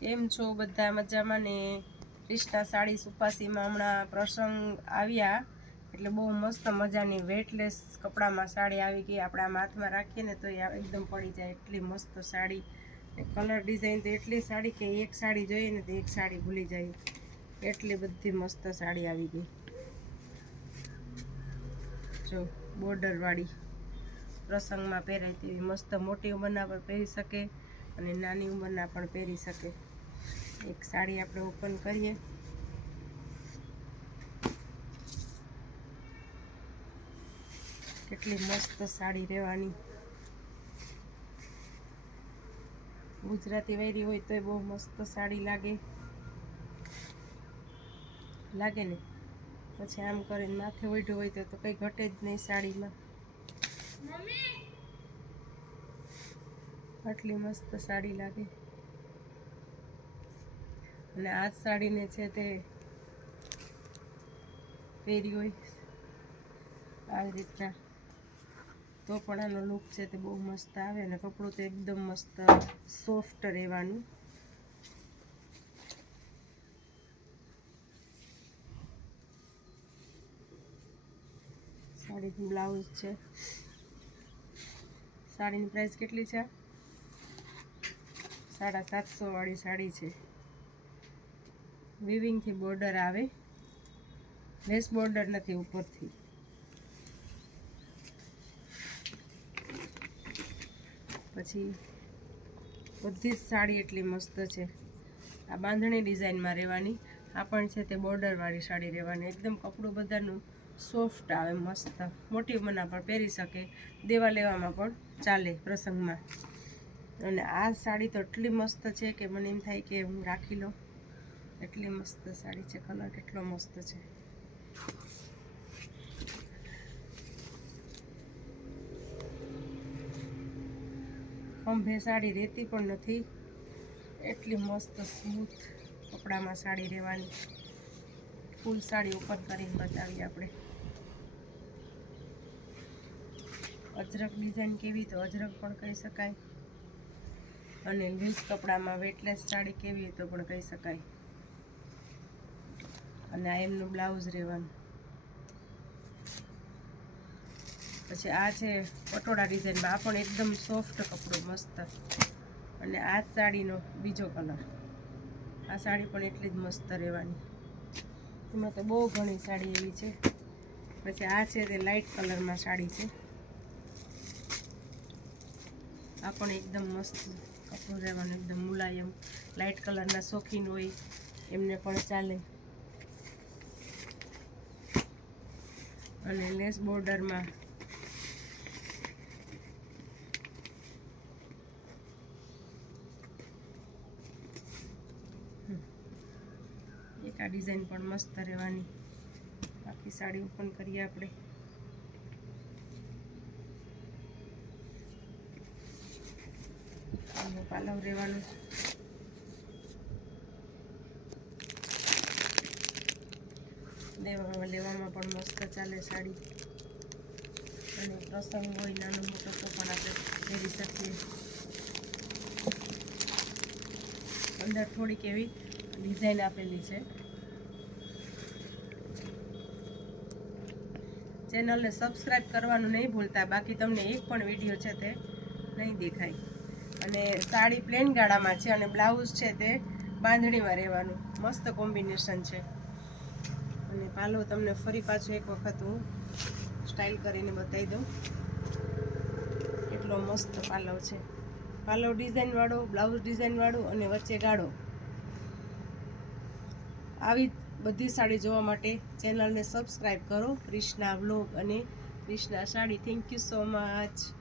કેમ છો બધા મજામાં ને? ક્રિષ્ના સાડી સુપાસીમાં હમણાં પ્રસંગ આવ્યા, એટલે બહુ મસ્ત મજાની વેટલેસ કપડામાં સાડી આવી ગઈ. આપણા હાથમાં રાખીએ ને તો એ એકદમ પડી જાય એટલી મસ્ત સાડી. કલર ડિઝાઇન તો એટલી સાડી કે એક સાડી જોઈએ ને તો એક સાડી ભૂલી જાય. એટલી બધી મસ્ત સાડી આવી ગઈ. જો, બોર્ડરવાળી પ્રસંગમાં પહેરાય તેવી મસ્ત મોટી ઉંમરના પણ પહેરી શકે અને નાની ઉંમરના પણ પહેરી શકે. એક સાડી આપણે ઓપન કરીએ. કેટલી મસ્ત સાડી રહેવાની. ગુજરાતી વૈરી હોય તોય બહુ મસ્ત સાડી લાગે. લાગે ને? પછી આમ કરીને માથે ઓઢ્યું હોય તો તો કંઈ ઘટે જ નહીં સાડીમાં. આટલી મસ્ત સાડી લાગે. અને આ સાડીને છે તે પહેરી હોય. આવી રીતના તો પણ આનો લુક છે તે બહુ મસ્ત આવે અને કપડું તો એકદમ મસ્ત સોફ્ટ રહેવાનું. સાડીનું બ્લાઉઝ છે. સાડીની પ્રાઇસ કેટલી છે? સાડા સાતસો વાળી સાડી છે. વિવિંગથી બોર્ડર આવે. લેસ બોર્ડર નથી, ઉપરથી. પછી બધી જ સાડી એટલી મસ્ત છે. આ બાંધણી ડિઝાઇનમાં રહેવાની. આ પણ છે તે બોર્ડરવાળી સાડી રહેવાની. એકદમ કપડું બધાનું સોફ્ટ આવે, મસ્ત. મોટી ઉંમરના પણ પહેરી શકે. દેવા લેવામાં પણ ચાલે પ્રસંગમાં. અને આ સાડી તો એટલી મસ્ત છે કે મને એમ થાય કે હું રાખી લઉં. એટલી મસ્ત સાડી છે, કલર કેટલો મસ્ત છે. ખંભે સાડી રહેતી પણ નથી. એટલી મસ્ત સ્મૂથ કપડામાં સાડી રહેવાની. ફૂલ સાડી ઓપન કરીને બતાવી આપણે. અજરક ડિઝાઇન કેવી તો અજરક પણ કહી શકાય. અને લૂઝ કપડામાં વેટલેસ સાડી કેવી તો પણ કહી શકાય. અને આ એમનું બ્લાઉઝ રહેવાનું પછી આ છે પટોળા ડિઝાઇનમાં આ પણ એકદમ સોફ્ટ કપડું, મસ્ત. અને આ સાડીનો બીજો કલર આ સાડી પણ એટલી જ મસ્ત રહેવાની. એમાં તો બહુ ઘણી સાડી એવી છે. પછી આ છે તે લાઇટ કલરમાં સાડી છે. આ પણ એકદમ મસ્ત કપડું રહેવાનું, એકદમ મુલાયમ. લાઇટ કલરના શોખીન હોય, એમને પણ ચાલે. અને લેસ બોર્ડરમાં. એક આ ડિઝાઇન પણ મસ્ત રહેવાની. બાકી સાડી ઓપન કરીએ આપણે. પાલવ રહેવાનું લેવામાં લેવામાં પણ મસ્ત ચાલે સાડી. અને પ્રસંગ હોય, નાનો મોટો, તો પણ આપણે પહેરી શકીએ. અંદર થોડીક એવી ડિઝાઇન આપેલી છે. ચેનલને સબસ્ક્રાઈબ કરવાનું નહીં ભૂલતા, બાકી તમને એક પણ વીડિયો છે તે નહીં દેખાય. અને સાડી પ્લેન ગાળામાં છે અને બ્લાઉઝ છે તે બાંધણીમાં રહેવાનું. મસ્ત કોમ્બિનેશન છે. અને પાલો તમને ફરી પાછો એક વખત હું સ્ટાઇલ કરીને બતાવી દઉં. એટલો મસ્ત પાલવ છે. પાલવ ડિઝાઇનવાળો બ્લાઉઝ ડિઝાઇનવાળો અને વચ્ચે ગાળો. આવી બધી સાડી જોવા માટે ચેનલને સબસ્ક્રાઈબ કરો. ક્રિષ્ના વ્લોગ અને Krishna sari. Thank you so much